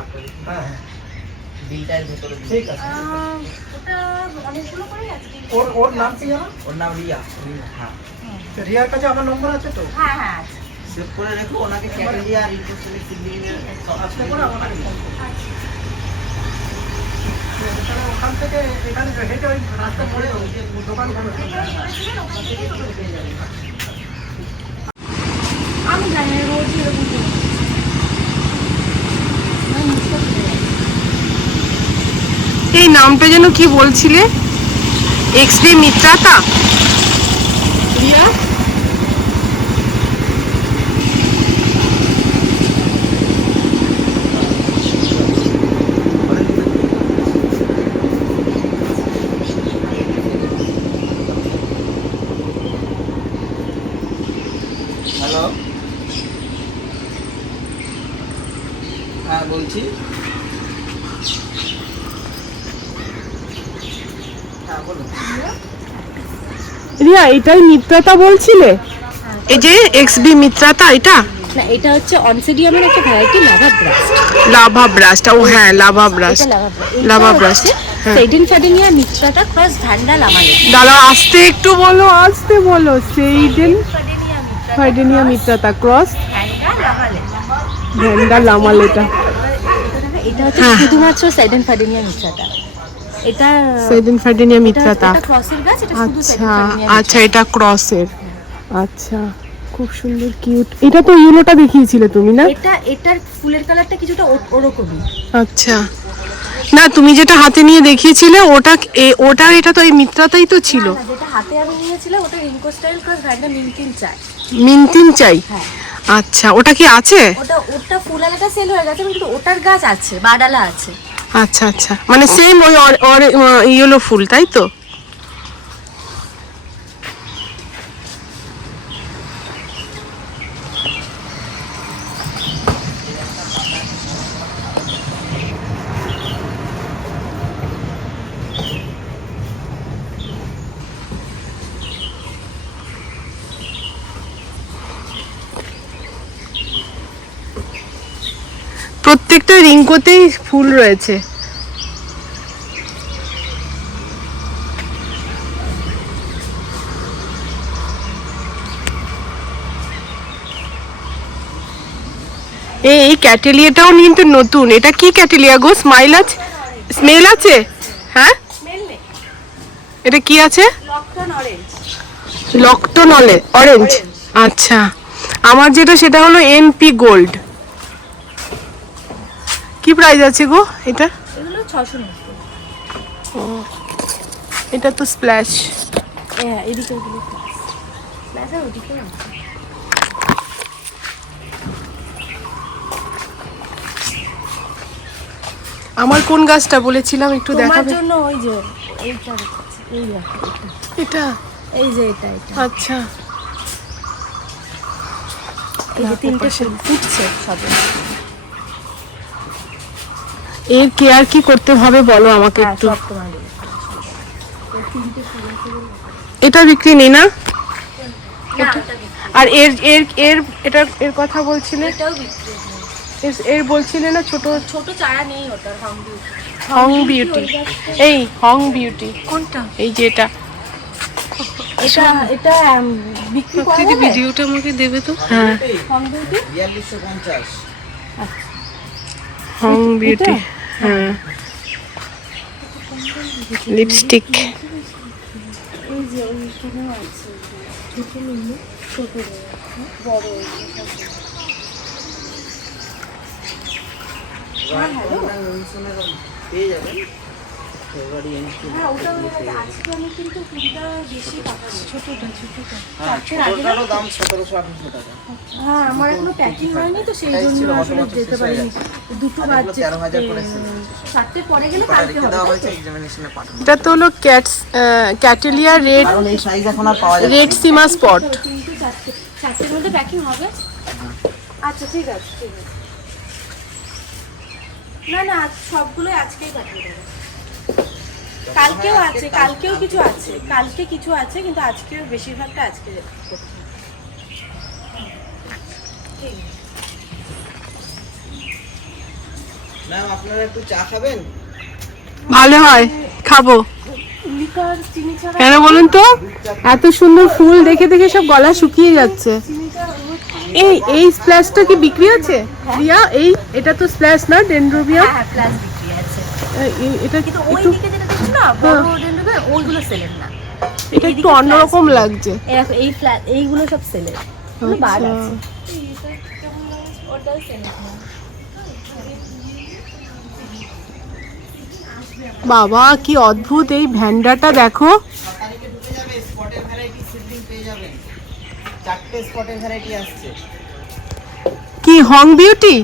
কার্ডটা দেখি হ্যাঁ হ্যাঁ বিলটা এর ভেতরে দিন। ঠিক আছে। আহ, ওটা অনেকগুলো করেই আছে। কিন্তু- ওর ওর নাম কি জানো? ওর নাম রিয়া হ্যাঁ। রিয়ার কাছে আমার নম্বর আছে তো? হ্যাঁ হ্যাঁ সেভ করে রেখো ওনাকে ক্যাটেরিয়া আর ইন্টারস্টেট সিলিংয়ের আসতে করে আমাকে ফোন করো। ওখান থেকে এখানে হেঁটে ওই রাস্তা পড়ে দোকান করে আমি জানি না, রোজই এরকম করি। আমি মুখটা খুলে যাই। এই নামটা যেন কি বলছিলে? X ray মিত্রাতা Riya? হ্যালো? হ্যাঁ বলছি। রিয়া এটাই মিত্রাতা বলছিলে? এই যে এক্স বি মিত্রাতা এটা? না এটা হচ্ছে অনসিডিয়ামের একটা variety lava burst lava burst ও হ্যাঁ লাভা ব্রাস্ট লাভা ব্রাস্ট হ্যাঁ। ফ্যাডিনিয়া মিত্রাটা ক্রস ধান্ডা লামালে দাদা আসতে একটু বলো আসতে বলো। সেইডেন ফ্যাডিনিয়া মিত্রা মিত্রাতা ক্রস ভ্যান্ডা লামালেটা এটা হচ্ছে শুধুমাত্র সেডেন ফ্যাডিনিয়া মিত্রাটা এটা এটা মিত্রাতা এটা ক্রসের গাছ এটা শুধু আচ্ছা আচ্ছা এটা ক্রসের। আচ্ছা খুব সুন্দর কিউট। এটা তো ইউলোটা দেখিয়েছিলে তুমি না? এটা এটার ফুলের কালারটা কিছুটা ওরকমই। আচ্ছা। না তুমি যেটা হাতে নিয়ে দেখিয়েছিলে ওটা ওটার এটা তো এই মিত্রাতাই তো ছিল। যেটা হাতে আমি নিয়েছিলাম ওটা রিঙ্কো স্টাইল ক্রস চাই। মিনতিন চাই? হ্যাঁ। আচ্ছা ওটা কি আছে? ওটা ওটা ফুল আলাটা সেল হয়ে গেছে কিন্তু ওটার গাছ আছে বাডালা আছে। আচ্ছা আচ্ছা। মানে সেম ওই ইয়েলো ফুল তাই তো? প্রত্যেকটা রিঙ্কোতেই ফুল রয়েছে। এই ক্যাটেলিয়াটাও কিন্তু নতুন। এটা কি ক্যাটেলিয়া গো? স্মাইল আছে? স্মেল আছে? হ্যাঁ? এটা কি আছে? লকটন অরেঞ্জ। আচ্ছা। আমার যেটা, সেটা হলো এনপি গোল্ড। কি প্রাইস আছে গো এটা? এগুলো ছশো নব্বই এটা তো স্প্ল্যাশ হ্যাঁ এদিকে ওগুলো প্লাজা ওদিকে আছে আমার কোন গাছটা বলেছিলাম একটু তোমার দেখাবে? জন্য ওই যে এইটা এই এটা? এই যে এটা এটা। আচ্ছা। এই যে তিনটে ফুল ফুটছে সবে। এর কেয়ার কি করতে হবে বলো আমাকে হ্যাঁ একটু। এটা বিক্রি নেই না? না এটা আর এর এর এর এটা এর কথা বলছিলে? এটাও বিক্রি এর- এর বলছিলে না ছোট ছোট চারা নেই ওটার হং বিউটি হং বিউটি এই হং বিউটি কোনটা? এই যে এটা। এটা এটা বিক্রি করা ভিডিওটা আমাকে দেবে তো? হ্যাঁ। হং বিউটি বিয়াল্লিশশো পঞ্চাশ। হং বিউটি হ্যাঁ। লিপস্টিক এই যে ওইখানেও আছে ছোট নিম্ন বড় রয়েছে হ্যাঁ হ্যালো আমার এখনও প্যাকিং হয়নি তো সেই জন্য আসলে যেতে পারিনি। দুটো বাজছে। 13,000 করে ছিল। চারটে পরে গেলে কালকে হবে দেওয়া তাই হয়েছে তো? এক্সামিনেশনে পাঠানো এটা তো হলো ক্যাটস ক্যাটেলিয়া রেড রেড সিমা স্পট চারটের মধ্যে প্যাকিং হবে? আচ্ছা ঠিক আছে ঠিক আছে। না না সবগুলোই আজকেই পাঠিয়ে দেবো। কালকেও আছে কালকেও কিছু আছে কালকে কিছু আছে কিন্তু আজকেও বেশিরভাগটা আজকে করতে হবে। ঠিক আছে। ম্যাম আপনারা একটু চা খাবেন? ভালো হয় খাব। লিকার চিনি ছাড়া কেন বলুন তো? এত সুন্দর ফুল দেখে দেখে সব গলা শুকিয়ে যাচ্ছে। এই এই স্প্ল্যাশটা কি বিক্রি আছে রিয়া এই এটা তো স্প্ল্যাশ না ডেন্ড্রোবিয়াম হ্যাঁ প্লাস বিক্রি আছে। এটা কিন্তু ওই দিকে যেটা দেখছ না বড় ডেন্ড্রবে ওইগুলো সেলের না। এটা একটু অন্যরকম লাগছে। এরকম এই ফ্ল্যাট এইগুলো সব সেলের আচ্ছা। আছে। বাবা কি অদ্ভুত এই ভ্যান্ডাটা দেখো। ছ তারিখে ঢুকে যাবে স্পটের ভ্যারাইটি সিডলিং পেয়ে যাবেন চারটে স্পটের ভ্যারাইটি আসছে। কি হং বিউটি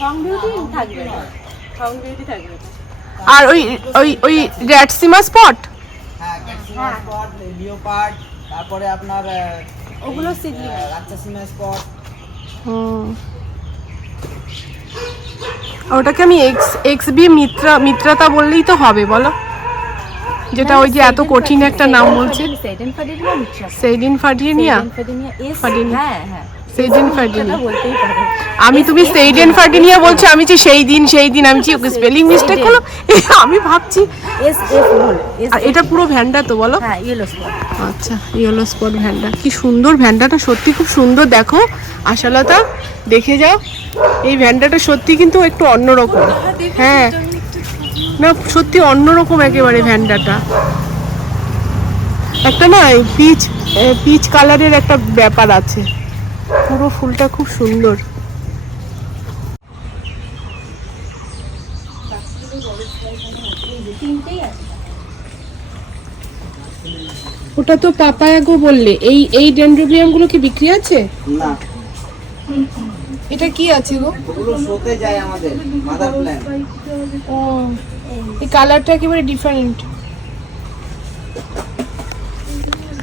হং বিউটি থাকবে হং বিউটি থাকবে না। আর ওই ওই ওই র্যাটসিমা স্পট? হ্যাঁ স্পট লিওপার্ড তারপরে আপনার ওগুলো আহ, রাক্ষসীমা ওটাকে আমি এক্স এক্স বি মিত্রা মিত্রাতা বললেই তো হবে বলো। যেটা ওই যে এত কঠিন একটা নাম বলছে। ফাডিনিয়া মিট্রা সেইদিন ফার্ডিনিয়া ফাডিনিয়া ফাডিনিয়া। হ্যাঁ হ্যাঁ। ফার্ডিনিয়া আমি তুমি সেইডেন ফার্ডিনিয়া বলছো আমি যে সেই দিন সেই দিন আমি যে স্পেলিং মিস্টেক হলো আমি ভাবছি এস এফ এটা পুরো ভ্যান্ডা তো বলো? হ্যাঁ ইয়েলো স্পট আচ্ছা ইয়েলো স্পট ভ্যান্ডা। কি সুন্দর ভ্যান্ডাটা সত্যি খুব সুন্দর দেখো আশালতা দেখে যাও। এই ভ্যান্ডাটা সত্যি কিন্তু একটু অন্যরকম। হ্যাঁ না সত্যি অন্যরকম একেবারে ভ্যান্ডাটা। একটা না পিচ পিচ কালারের একটা ব্যাপার আছে। পুরো ফুলটা খুব সুন্দর। ওটা তো পাপায়াগো বললে। এই এই ডেন্ড্রোবিয়ামগুলো কি বিক্রি আছে? না। এটা কি আছে গো? ওগুলো শোতে যায় আমাদের মাদার প্ল্যান ও এই কালারটা একেবারে ডিফারেন্ট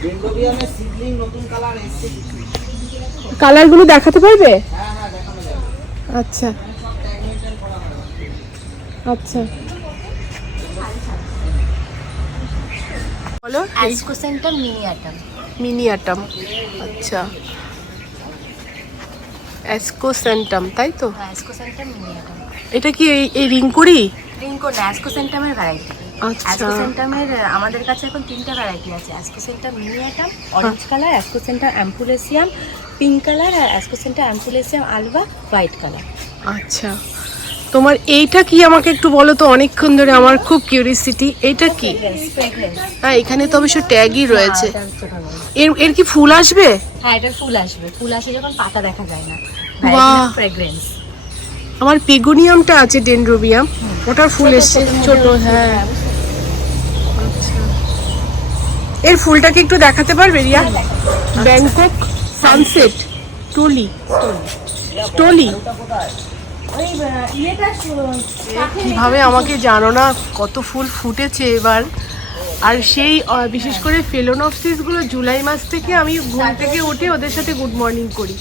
ডেন্ড্রোবিয়ামের সিডলিং নতুন কালার এসছে। কালারগুলো দেখাতে পারবে? হ্যাঁ হ্যাঁ দেখানো যাবে। আচ্ছা। আচ্ছা। বলো অ্যাসকো centre miniatum miniatum আচ্ছা। অ্যাসকোসেন্টাম তাই তো? অ্যাসকো সেন্টার মিনি আইটেম এটা কি এই এই রিঙ্কুরি? রিঙ্কো না অ্যাসকো সেন্টামের ভ্যারাইটি আচ্ছা। অ্যাসকো সেন্টামের আমাদের কাছে এখন তিনটা ভ্যারাইটি আছে। Ascocentrum miniatum orange colour ascocentrum ampullaceum pink colour আর ascocentrum ampullaceum alba white colour. আচ্ছা। তোমার এইটা কি আমাকে একটু বলো তো? অনেকক্ষণ ধরে আমার খুব কিউরিয়াসিটি এইটা কি? হ্যাঁ এখানে তো অবশ্য ট্যাগই রয়েছে। হ্যাঁ এর এর কি ফুল আসবে? হ্যাঁ এটার ফুল আসবে। ফুল আসে যখন পাতা দেখা যায় না। ফ্রেগরেন্স আমার পেগুনিয়ামটা আছে ডেন্ড্রোবিয়াম। ওটার ফুল এসছে ছোট হ্যাঁ। আচ্ছা। এর ফুলটাকে একটু দেখাতে পারবে রিয়া? ব্যাংকক সানসেট, টলি টলি। কীভাবে আমাকে জানো না, কত ফুল ফুটেছে এবার। আর সেই বিশেষ করে ফেলোনফসিসগুলো জুলাই মাস থেকে আমি ঘুম থেকে উঠে ওদের সাথে গুড মর্নিং করি।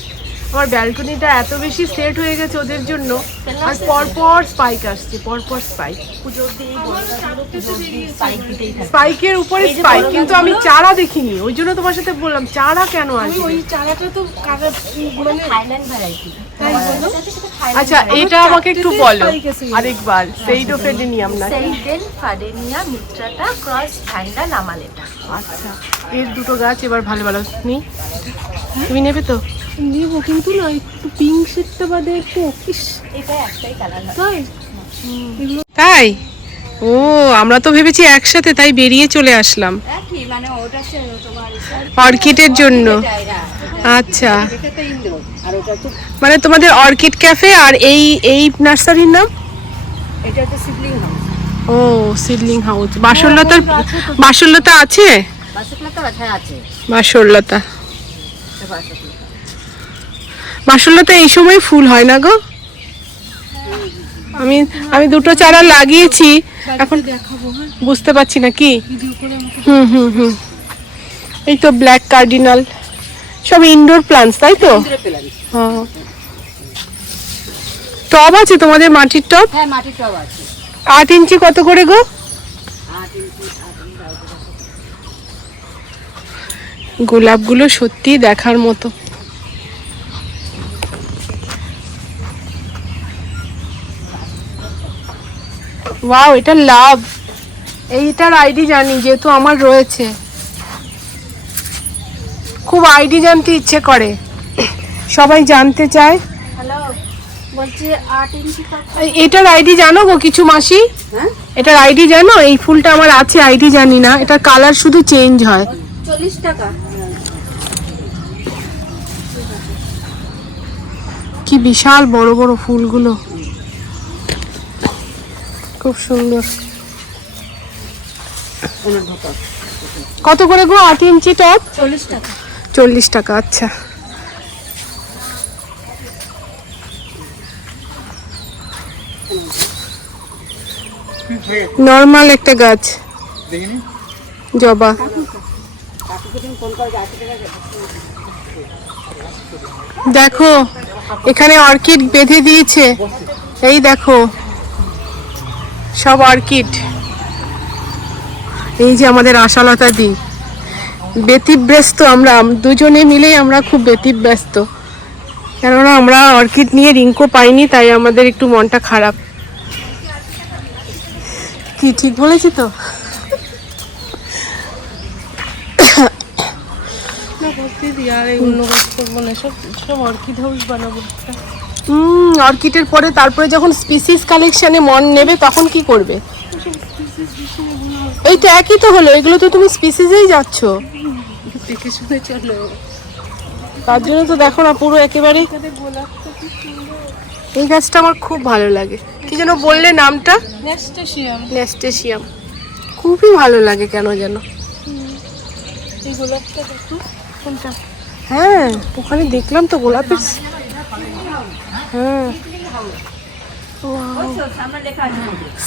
আমার ব্যালকনিটা এত বেশি সেট হয়ে গেছে ওদের জন্য। আর পরপর স্পাইক আসছে পরপর স্পাইক স্পাইকের উপরে স্পাইক কিন্তু আমি চারা দেখিনি ওই জন্য তোমার সাথে বললাম চারা কেন আসবে? চারাটা তো থাইল্যান্ড ভ্যারাইটি আচ্ছা এটা আমাকে একটু বলো আরেকবার সেইডোফেডেনিয়াম না সেইডেন ফাডেনিয়া মিত্রাটা ক্রস ভ্যান্ডা নামালেটা আচ্ছা এর দুটো গাছ এবার ভালো ভালো নেই তুমি নেবে তো? নেব কিন্তু না একটু পিঙ্ক শেডটা বাদে একটু ইস। এটা একটাই কালার তাই? তাই? ও আমরা তো ভেবেছি একসাথে তাই বেরিয়ে চলে আসলাম। মানে অর্কিডের জন্য। আচ্ছা। মানে তোমাদের অর্কিড ক্যাফে আর এই এই নার্সারির নাম? ও সিডলিং হাউস বাসরলতার বাসরলতা আছে? বাসুকলাতা বাসরলতা বাসরলতা এই সময় ফুল হয় না গো। আমি আমি দুটো চারা লাগিয়েছি। এখন বুঝতে পারছি না কি। হুম হুম হুম। এই তো ব্ল্যাক কার্ডিনাল সব ইনডোর প্লান্টস তাই তো? হ্যাঁ। টব আছে তোমাদের মাটির টব? হ্যাঁ মাটির টব আছে। আট ইঞ্চি কত করে গো? গোলাপগুলো সত্যি দেখার মতো। ওয়াও এটা লাভ। এইটার আইডি জানি যেহেতু আমার রয়েছে। খুব আইডি জানতে ইচ্ছে করে। সবাই জানতে চায়। এটার আইডি জানো গো কিছু মাসি? হ্যাঁ? এটার আইডি জানো? এই ফুলটা আমার আছে আইডি জানি না। এটার কালার শুধু চেঞ্জ হয়। চল্লিশ টাকা। কি বিশাল বড় বড় ফুলগুলো। খুব সুন্দর। কত করে গো? আট ইঞ্চি টপ? চল্লিশ টাকা। চল্লিশ টাকা আচ্ছা। নর্মাল একটা গাছ। জবা। দেখো, এখানে অর্কিড বেঁধে দিয়েছে। এই দেখো, সব অর্কিড। এই যে আমাদের আশালতা দি। ব্যতিব্যস্ত আমরা, দুজনে মিলেই আমরা খুব ব্যতিব্যস্ত। কেননা আমরা অর্কিড নিয়ে রিঙ্কো পাইনি, তাই আমাদের একটু মনটা খারাপ। কি ঠিক বলেছি তো? অন্য করব না সব সব অর্কিড হাউস বানাবো। হুম অর্কিডের পরে তারপরে যখন স্পিসিস কালেকশনে মন নেবে তখন কি করবে? এই তো একই তো হলো এগুলো তো তুমি স্পিসিসেই যাচ্ছ। দেখে শুনে চলো। তার জন্য তো দেখো না পুরো একেবারে এই গাছটা আমার খুব ভালো লাগে। কি যেন বললে নামটা? নেস্টেশিয়াম নেস্টেশিয়াম খুবই ভালো লাগে কেন যেন। এই গোলাপটা দেখো কোনটা? হ্যাঁ ওখানে দেখলাম তো গোলাপের হ্যাঁ।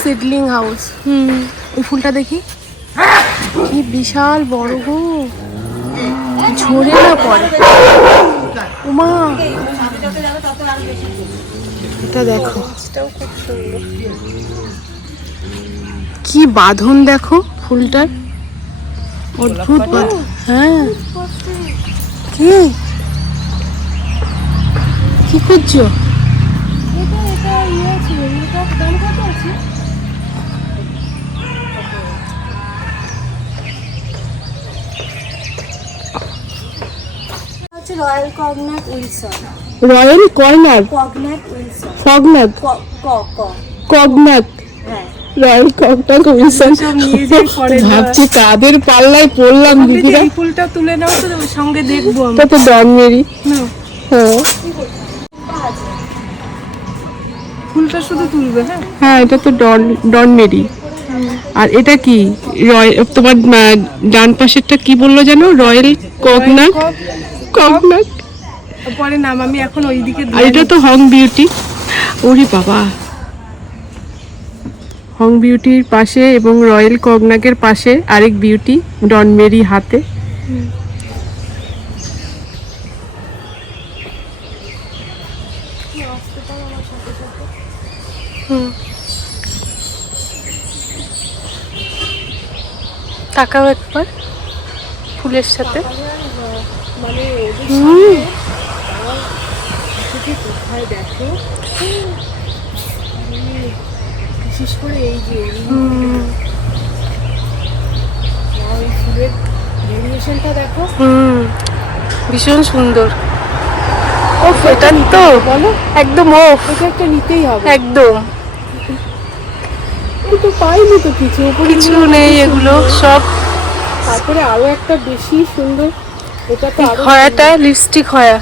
সিডলিং হাউস হুম। ওই ফুলটা দেখি। কি বিশাল বড় গো। ঝরে না পড়ে। উমা। এটা দেখো। কি বাঁধন দেখো ফুলটার। অদ্ভুত বাঁধন। হ্যাঁ। কি? কি খুঁজছো এটা এটা ইয়ে আছে এটা দাম কত আছে? রয়্যাল কগনাট উইলসন। রয়্যাল কর্নার কগনাট উইলসন। ফগনাথ ক ক ক। কগনাথ হ্যাঁ রয়্যাল যাই পরে ভাবছি কাদের পাল্লায় পড়লাম দিদিরা। এই ফুলটা তুলে নাও তো সঙ্গে দেখব তো ডনমেরি হ্যাঁ। ফুলটা শুধু তুলবে হ্যাঁ? হ্যাঁ এটা তো ডন ডনমেরি। আর এটা কি? তোমার ডান পাশেরটা কি বলল জানো রয়্যাল কগনাথ কগনাথ পরে নাম আমি এখন ওইদিকে আর এটা তো হং বিউটি। ওরে বাবা। হং বিউটির পাশে এবং রয়্যাল কগনাকের পাশে আরেক বিউটি ডন মেরি হাতে। হুম। তাকাও একবার ফুলের সাথে। হুম। বিশেষ করে এই যে ওই ফুলের ভেরিয়েশনটা দেখো। হুম ভীষণ সুন্দর। ও এটা তো বলো। একদম ওফ। এটা একটা নিতেই হবে। একদম। এই তো পাইনি তো কিছু কিছু নেই এগুলো সব তারপরে আরও একটা বেশি সুন্দর এটা তো হয়াটা লিপস্টিক হয়া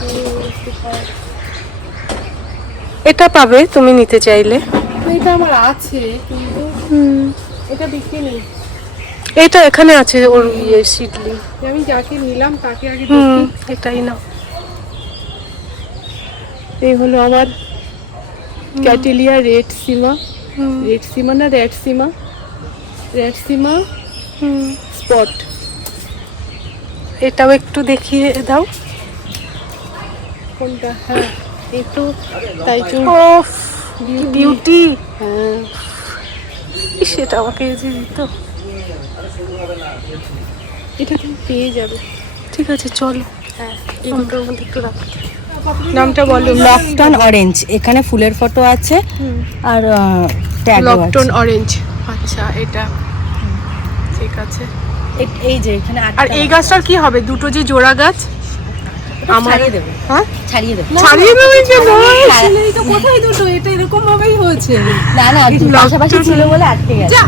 এটা পাবে তুমি নিতে চাইলে। এটা আমার আছে কিন্তু এটা দেখিনি এটা এখানে আছে ওর ইয়ে সিডলি। আমি যাকে নিলাম তাকে আগে হুম এটাই না। এই হলো আমার ক্যাটেলিয়া রেড সিমা। রেড সিমা না রেড সিমা? রেড সিমা হুম। স্পট। এটাও একটু দেখিয়ে দাও। কোনটা? হ্যাঁ তো তাই জন্য বিউটি হ্যাঁ। সেটা আমাকে এই যে দিত। এটা তুমি পেয়ে যাবে। ঠিক আছে চলো। হ্যাঁ এগুলোর মধ্যে একটু রাখো। নামটা বলো। লকটন অরেঞ্জ এখানে ফুলের ফটো আছে। আর ট্যাগ লকটন অরেঞ্জ আচ্ছা এটা। ঠিক আছে। এই যে এখানে আর এই গাছটার কি হবে? দুটো যে জোড়া গাছ? ছাড়িয়ে দেবে। হ্যাঁ? ছাড়িয়ে দেবে। ছাড়িয়ে দেবে তো কোথায় দুটো এটা এরকম ভাবেই হয়েছে। না না পাশাপাশি ছিল বলে আটকে গেছে।